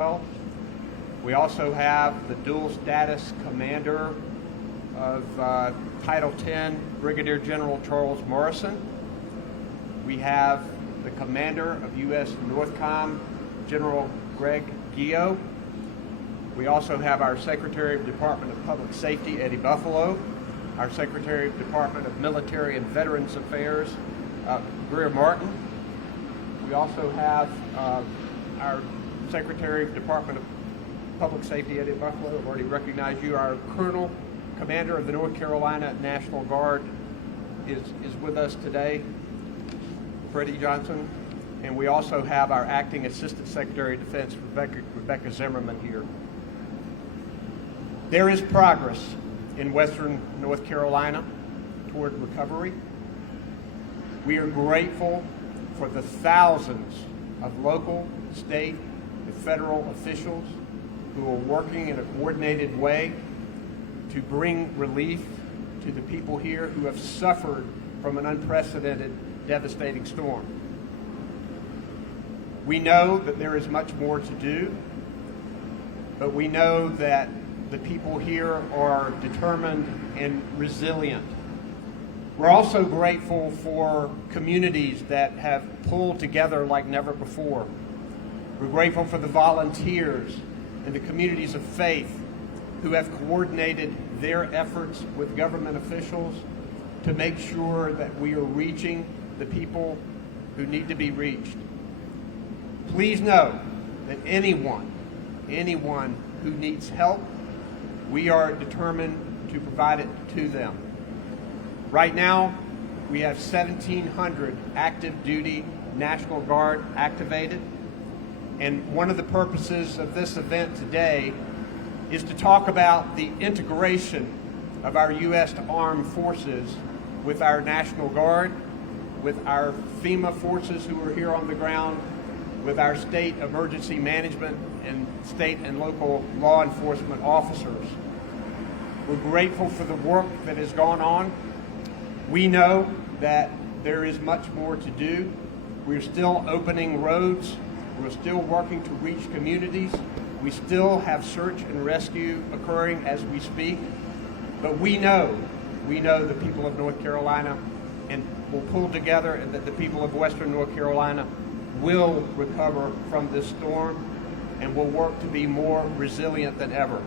well. We also have the dual status commander of Title 10, Brigadier General Charles Morrison. We have the commander of U.S. NORTHCOM, General Greg Gio. We also have our Secretary of Department of Public Safety, Eddie Buffalo, our Secretary of Department of Military and Veterans Affairs, Greer Martin. We also have our Secretary of Department of Public Safety, Eddie Buffalo. I've already recognized you. Our Colonel, Commander of the North Carolina National Guard is with us today, Freddie Johnson. And we also have our Acting Assistant Secretary of Defense, Rebecca Zimmerman, here. There is progress in Western North Carolina toward recovery. We are grateful for the thousands of local, state, and federal officials who are working in a coordinated way to bring relief to the people here who have suffered from an unprecedented, devastating storm. We know that there is much more to do, but we know that the people here are determined and resilient. We're also grateful for communities that have pulled together like never before. We're grateful for the volunteers and the communities of faith who have coordinated their efforts with government officials to make sure that we are reaching the people who need to be reached. Please know that anyone who needs help, we are determined to provide it to them. Right now, we have 1,700 active duty National Guard activated. And one of the purposes of this event today is to talk about the integration of our U.S. Armed Forces with our National Guard, with our FEMA forces who are here on the ground, with our state emergency management and state and local law enforcement officers. We're grateful for the work that has gone on. We know that there is much more to do. We're still opening roads. We're still working to reach communities. We still have search and rescue occurring as we speak. But we know the people of North Carolina and will pull together, and that the people of Western North Carolina will recover from this storm and will work to be more resilient than ever.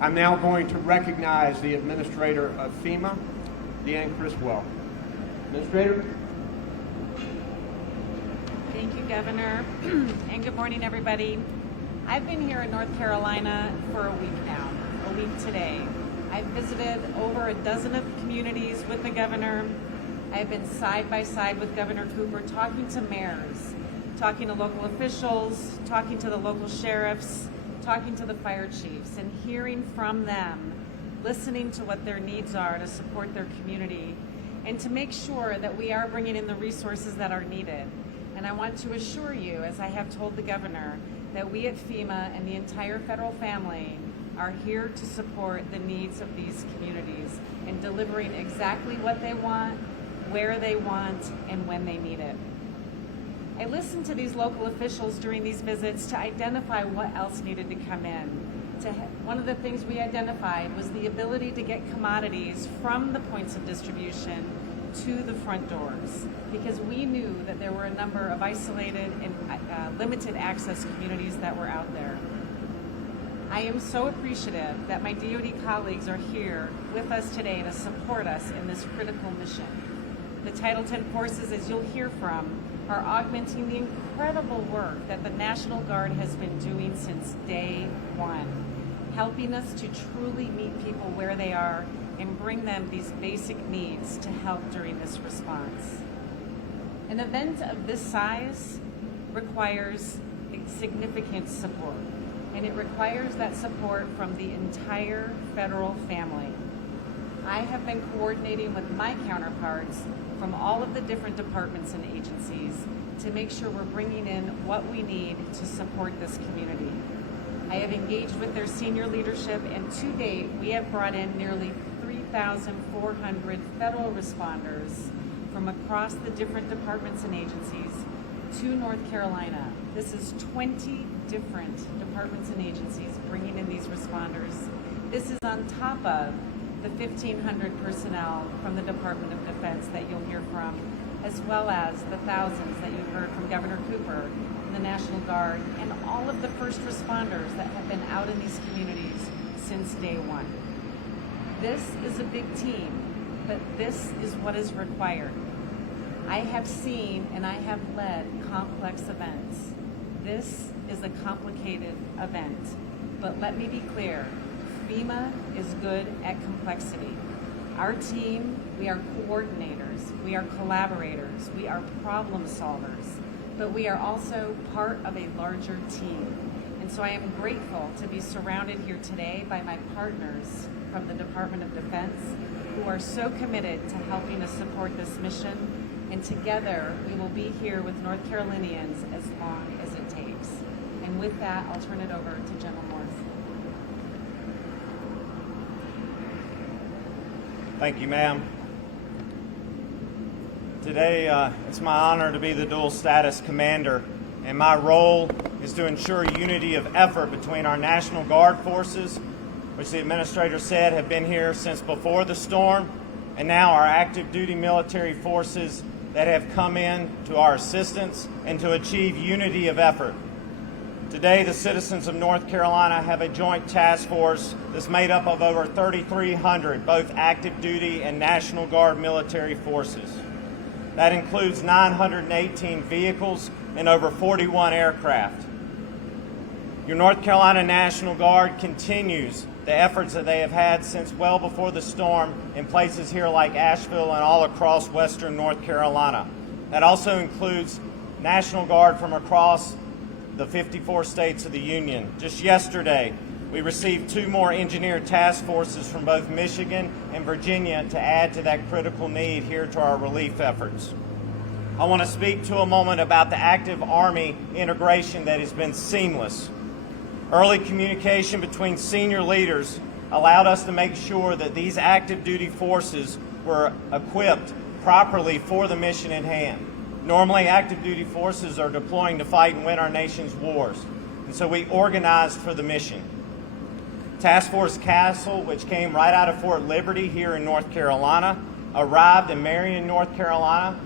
I'm now going to recognize the Administrator of FEMA, Deanne Criswell. Administrator. Thank you, Governor, and good morning, everybody. I've been here in North Carolina for a week now, a week today. I've visited over a dozen of communities with the Governor. I've been side by side with Governor Cooper, talking to mayors, talking to local officials, talking to the local sheriffs, talking to the fire chiefs, and hearing from them, listening to what their needs are to support their community, and to make sure that we are bringing in the resources that are needed. And I want to assure you, as I have told the Governor, that we at FEMA and the entire federal family are here to support the needs of these communities in delivering exactly what they want, where they want, and when they need it. I listened to these local officials during these visits to identify what else needed to come in. One of the things we identified was the ability to get commodities from the points of distribution to the front doors, because we knew that there were a number of isolated and limited access communities that were out there. I am so appreciative that my DoD colleagues are here with us today to support us in this critical mission. The Title 10 forces, as you'll hear from, are augmenting the incredible work that the National Guard has been doing since day one, helping us to truly meet people where they are and bring them these basic needs to help during this response. An event of this size requires significant support, and it requires that support from the entire federal family. I have been coordinating with my counterparts from all of the different departments and agencies to make sure we're bringing in what we need to support this community. I have engaged with their senior leadership, and to date, we have brought in nearly 3,400 federal responders from across the different departments and agencies to North Carolina. This is $20 different departments and agencies bringing in these responders. This is on top of the 1,500 personnel from the Department of Defense that you'll hear from, as well as the thousands that you've heard from Governor Cooper and the National Guard, and all of the first responders that have been out in these communities since day one. This is a big team, but this is what is required. I have seen and I have led complex events. This is a complicated event, but let me be clear, FEMA is good at complexity. Our team, we are coordinators, we are collaborators, we are problem solvers, but we are also part of a larger team. And so I am grateful to be surrounded here today by my partners from the Department of Defense who are so committed to helping us support this mission. And together we will be here with North Carolinians as long as it takes. And with that, I'll turn it over to General Morrison. Thank you, ma'am. Today, it's my honor to be the dual status commander, and my role is to ensure unity of effort between our National Guard forces, which the administrator said have been here since before the storm, and now our active duty military forces that have come in to our assistance and to achieve unity of effort. Today, the citizens of North Carolina have a joint task force that's made up of over 3,300 both active duty and National Guard military forces. That includes 918 vehicles and over 41 aircraft. Your North Carolina National Guard continues the efforts that they have had since well before the storm in places here like Asheville and all across western North Carolina. That also includes National Guard from across the 54 states of the Union. Just yesterday, we received 2 more engineer task forces from both Michigan and Virginia to add to that critical need here to our relief efforts. I want to speak to a moment about the active Army integration that has been seamless. Early communication between senior leaders allowed us to make sure that these active duty forces were equipped properly for the mission at hand. Normally, active duty forces are deploying to fight and win our nation's wars, and so we organized for the mission. Task Force Castle, which came right out of Fort Liberty here in North Carolina, arrived in Marion, North Carolina,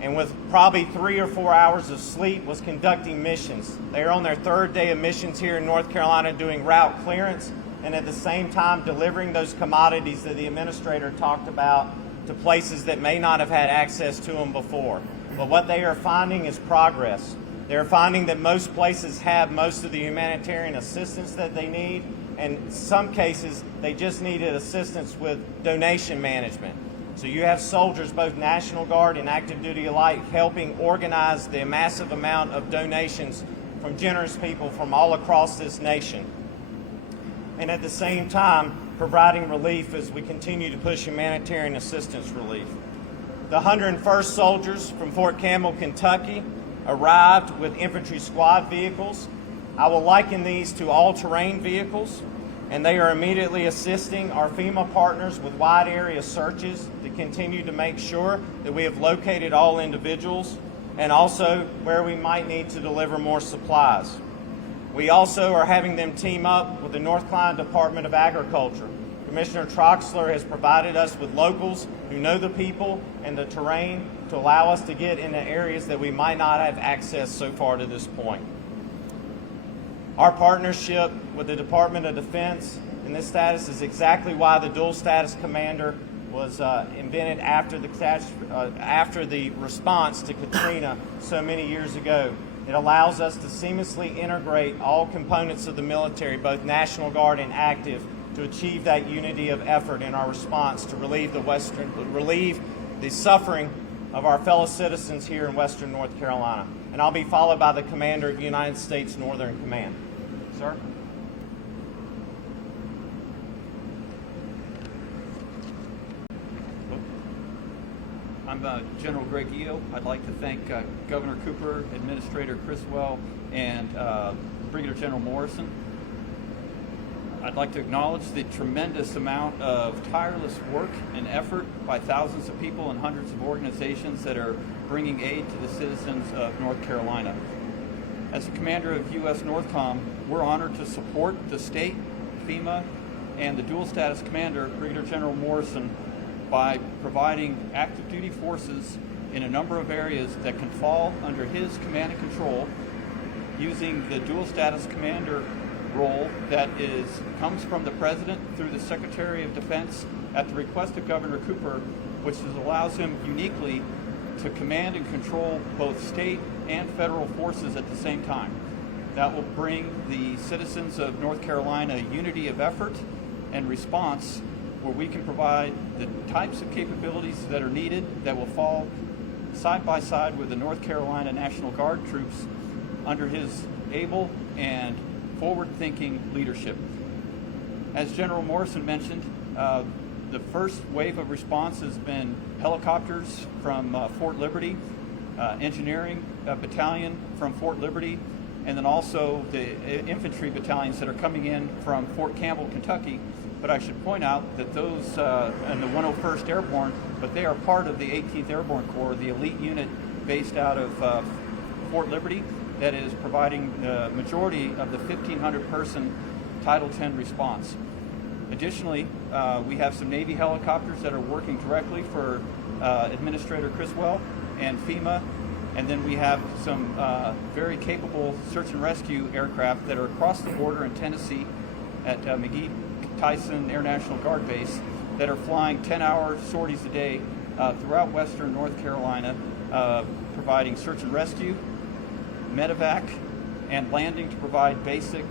and with probably 3 or 4 hours of sleep was conducting missions. They are on their 3rd day of missions here in North Carolina doing route clearance and at the same time delivering those commodities that the administrator talked about to places that may not have had access to them before. But what they are finding is progress. They're finding that most places have most of the humanitarian assistance that they need, and in some cases they just needed assistance with donation management. So you have soldiers, both National Guard and active duty alike, helping organize the massive amount of donations from generous people from all across this nation. And at the same time, providing relief as we continue to push humanitarian assistance relief. The 101st Soldiers from Fort Campbell, Kentucky, arrived with infantry squad vehicles. I will liken these to all-terrain vehicles, and they are immediately assisting our FEMA partners with wide area searches to continue to make sure that we have located all individuals and also where we might need to deliver more supplies. We also are having them team up with the North Carolina Department of Agriculture. Commissioner Troxler has provided us with locals who know the people and the terrain to allow us to get into areas that we might not have access so far to this point. Our partnership with the Department of Defense in this status is exactly why the dual status commander was invented after the response to Katrina so many years ago. It allows us to seamlessly integrate all components of the military, both National Guard and active, to achieve that unity of effort in our response to relieve the suffering of our fellow citizens here in Western North Carolina. And I'll be followed by the Commander of the United States Northern Command. Sir? I'm General Greg Eo. I'd like to thank Governor Cooper, Administrator Criswell, and Brigadier General Morrison. I'd like to acknowledge the tremendous amount of tireless work and effort by thousands of people and hundreds of organizations that are bringing aid to the citizens of North Carolina. As the commander of U.S. NORTHCOM, we're honored to support the state, FEMA, and the dual status commander, Brigadier General Morrison, by providing active duty forces in a number of areas that can fall under his command and control, using the dual status commander role that comes from the President through the Secretary of Defense at the request of Governor Cooper, which allows him uniquely to command and control both state and federal forces at the same time. That will bring the citizens of North Carolina a unity of effort and response where we can provide the types of capabilities that are needed that will fall side by side with the North Carolina National Guard troops under his able and forward-thinking leadership. As General Morrison mentioned, the first wave of response has been helicopters from Fort Liberty, engineering battalion from Fort Liberty, and then also the infantry battalions that are coming in from Fort Campbell, Kentucky. But I should point out that those and the 101st Airborne, but they are part of the 18th Airborne Corps, the elite unit based out of Fort Liberty that is providing the majority of the 1,500-person Title X response. Additionally, we have some Navy helicopters that are working directly for Administrator Criswell and FEMA, and then we have some very capable search and rescue aircraft that are across the border in Tennessee at McGee-Tyson Air National Guard Base that are flying 10-hour sorties a day throughout western North Carolina, providing search and rescue, medevac, and landing to provide basic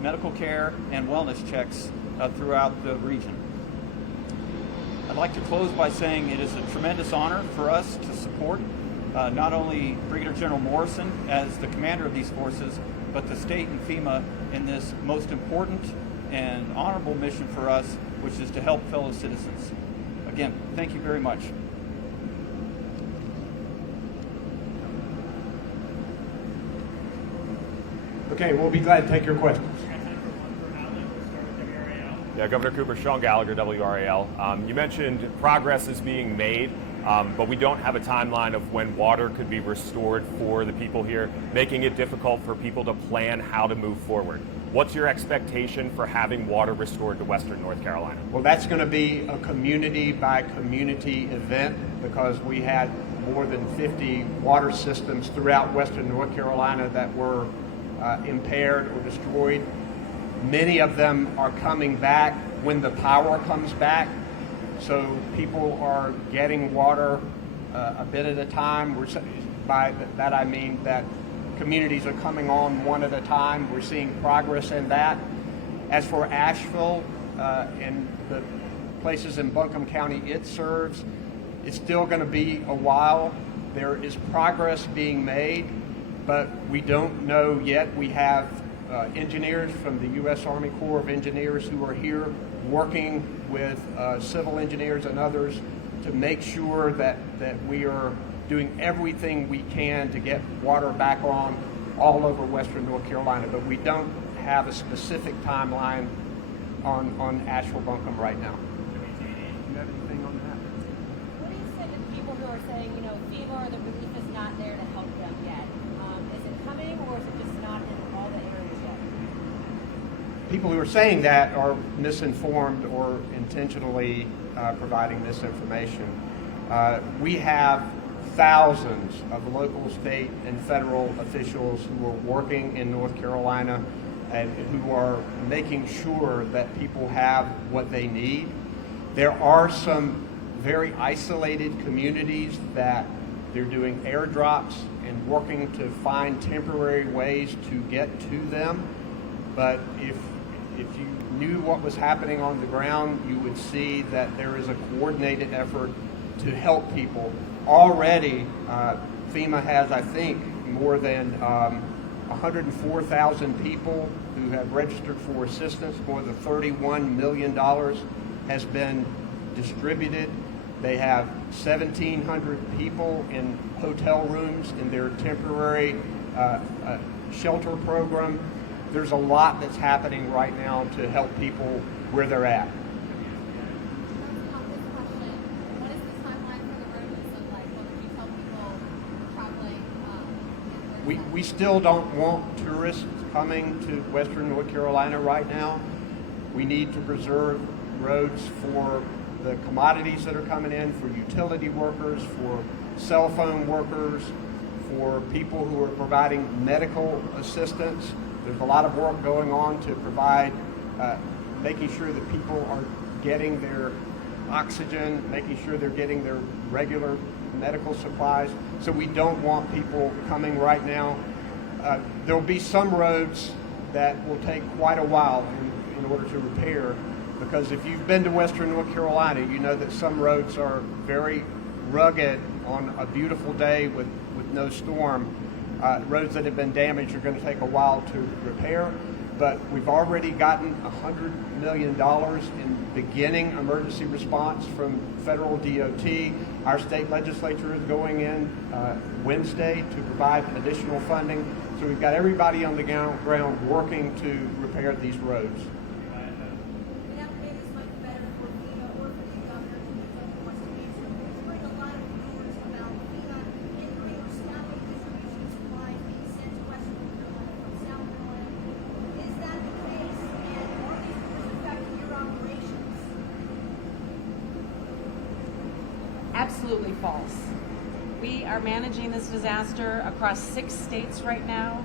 medical care and wellness checks throughout the region. I'd like to close by saying it is a tremendous honor for us to support not only Brigadier General Morrison as the commander of these forces, but the state and FEMA in this most important and honorable mission for us, which is to help fellow citizens. Again, thank you very much. Okay, we'll be glad to take your questions. Yeah, Governor Cooper, Sean Gallagher, WRAL. You mentioned progress is being made, but we don't have a timeline of when water could be restored for the people here, making it difficult for people to plan how to move forward. What's your expectation for having water restored to Western North Carolina? Well, that's going to be a community by community event because we had more than 50 water systems throughout Western North Carolina that were impaired or destroyed. Many of them are coming back when the power comes back. So people are getting water a bit at a time. By that I mean that communities are coming on one at a time. We're seeing progress in that. As for Asheville and the places in Buncombe County it serves, it's still going to be a while. There is progress being made, but we don't know yet. We have engineers from the U.S. Army Corps of Engineers who are here working with civil engineers and others to make sure that we are doing everything we can to get water back on all over Western North Carolina. But we don't have a specific timeline on Asheville Buncombe right now. Do you have anything on that? What do you say to people who are saying, FEMA or the relief is not there to help them yet? Is it coming or is it just not in all the areas yet? People who are saying that are misinformed or intentionally providing misinformation. We have thousands of local, state, and federal officials who are working in North Carolina and who are making sure that people have what they need. There are some very isolated communities that they're doing airdrops and working to find temporary ways to get to them. But if you knew what was happening on the ground, you would see that there is a coordinated effort to help people. Already, FEMA has, I think, more than 104,000 people who have registered for assistance. More than $31 million has been distributed. They have 1,700 people in hotel rooms in their temporary shelter program. There's a lot that's happening right now to help people where they're at. What is the timeline for the roads look like? What would you tell people traveling? we still don't want tourists coming to Western North Carolina right now. We need to preserve roads for the commodities that are coming in, for utility workers, for cell phone workers, for people who are providing medical assistance. There's a lot of work going on to provide, making sure that people are getting their oxygen, making sure they're getting their regular medical supplies. So we don't want people coming right now. There'll be some roads that will take quite a while in order to repair, because if you've been to Western North Carolina, you know that some roads are very rugged on a beautiful day with no storm. Roads that have been damaged are going to take a while to repair, but we've already gotten $100 million in beginning emergency response from federal DOT. Our state legislature is going in Wednesday to provide additional funding. So we've got everybody on the ground working to repair these roads. That way this might be better for FEMA or for the governor who wants to answer. There's been a lot of rumors about FEMA hindering or stopping distribution of supplies being sent to Western North Carolina from South Carolina. Is that the case? And are these rumors affecting your operations? Absolutely false. We are managing this disaster across 6 states right now.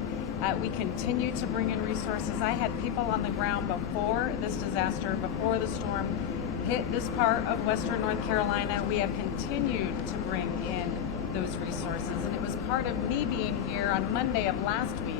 We continue to bring in resources. I had people on the ground before this disaster, before the storm hit this part of Western North Carolina. We have continued to bring in those resources, and it was part of me being here on Monday of last week,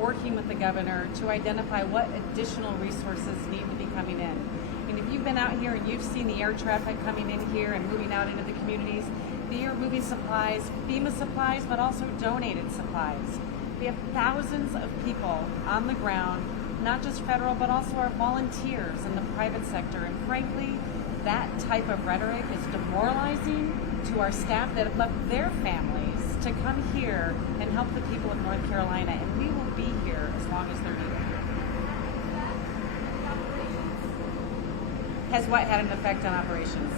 working with the governor to identify what additional resources need to be coming in. And if you've been out here and you've seen the air traffic coming in here and moving out into the communities, they are moving supplies, FEMA supplies, but also donated supplies. We have thousands of people on the ground, not just federal, but also our volunteers in the private sector. And frankly, that type of rhetoric is demoralizing to our staff that have left their families to come here and help the people of North Carolina. And we will be here as long as they're needed. Has what had an effect on operations?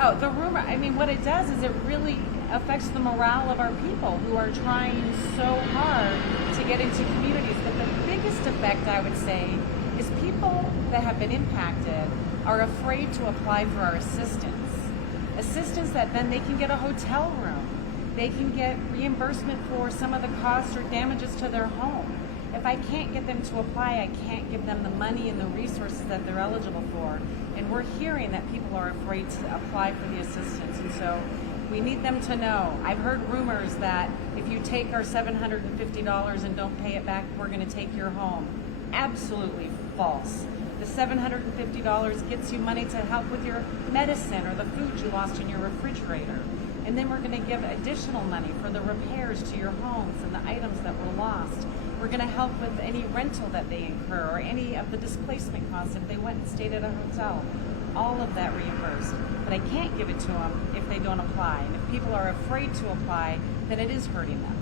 Oh, the rumor, I mean, what it does is it really affects the morale of our people who are trying so hard to get into communities. But the biggest effect, I would say, is people that have been impacted are afraid to apply for our assistance. Assistance that then they can get a hotel room. They can get reimbursement for some of the costs or damages to their home. If I can't get them to apply, I can't give them the money and the resources that they're eligible for. And we're hearing that people are afraid to apply for the assistance. And so we need them to know. I've heard rumors that if you take our $750 and don't pay it back, we're going to take your home. Absolutely false. The $750 gets you money to help with your medicine or the food you lost in your refrigerator. And then we're going to give additional money for the repairs to your homes and the items that were lost. We're going to help with any rental that they incur or any of the displacement costs if they went and stayed at a hotel. All of that reimbursed. But I can't give it to them if they don't apply. And if people are afraid to apply, then it is hurting them.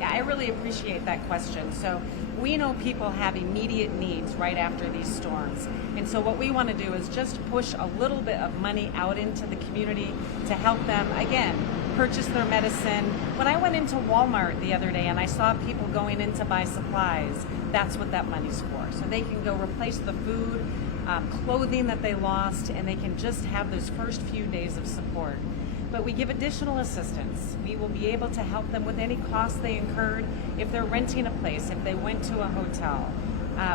I really appreciate that question. So we know people have immediate needs right after these storms. And so what we want to do is just push a little bit of money out into the community to help them, again, purchase their medicine. When I went into Walmart the other day and I saw people going in to buy supplies, that's what that money's for. So they can go replace the food, clothing that they lost, and they can just have those first few days of support. But we give additional assistance. We will be able to help them with any costs they incurred if they're renting a place, if they went to a hotel.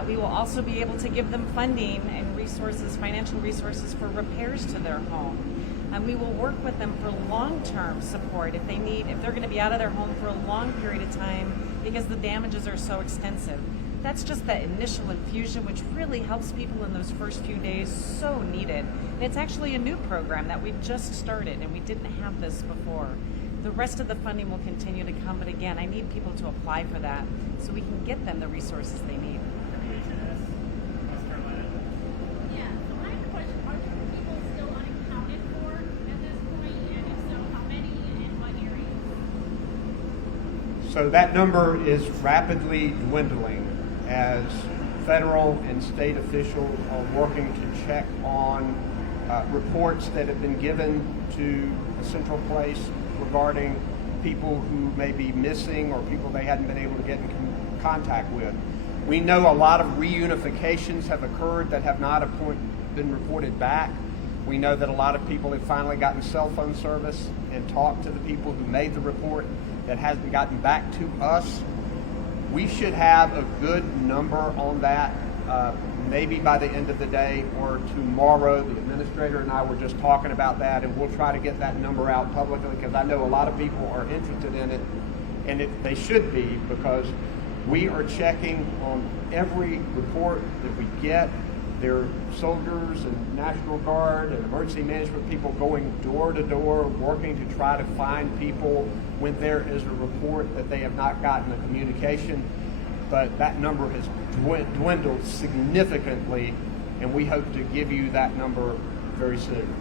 We will also be able to give them funding and resources, financial resources for repairs to their home. And we will work with them for long-term support if they're going to be out of their home for a long period of time because the damages are so extensive. That's just that initial infusion, which really helps people in those first few days, so needed. And it's actually a new program that we just started, and we didn't have this before. The rest of the funding will continue to come, but again, I need people to apply for that so we can get them the resources they need. Yeah, so I have a question. Are people still unaccounted for at this point? And So that number is rapidly dwindling as federal and state officials are working to check on reports that have been given to a central place regarding people who may be missing or people they hadn't been able to get in contact with. We know a lot of reunifications have occurred that have not been reported back. We know that a lot of people have finally gotten cell phone service and talked to the people who made the report that hasn't gotten back to us. We should have a good number on that, maybe by the end of the day or tomorrow. The administrator and I were just talking about that, and we'll try to get that number out publicly because I know a lot of people are interested in it, and they should be, because we are checking on every report that we get. There are soldiers and National Guard and emergency management people going door to door, working to try to find people when there is a report that they have not gotten a communication. But that number has dwindled significantly, and we hope to give you that number very soon.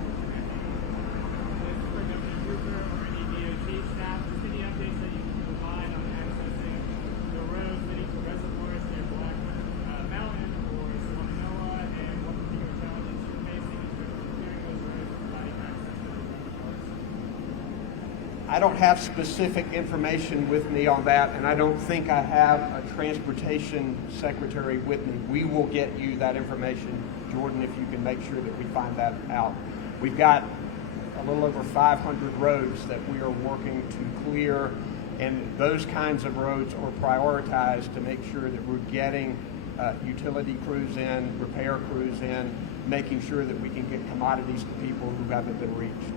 I don't have specific information with me on that, and I don't think I have a transportation secretary with me. We will get you that information, Jordan, if you can make sure that we find that out. We've got a little over 500 roads that we are working to clear, and those kinds of roads are prioritized to make sure that we're getting utility crews in, repair crews in, making sure that we can get commodities to people who haven't been reached.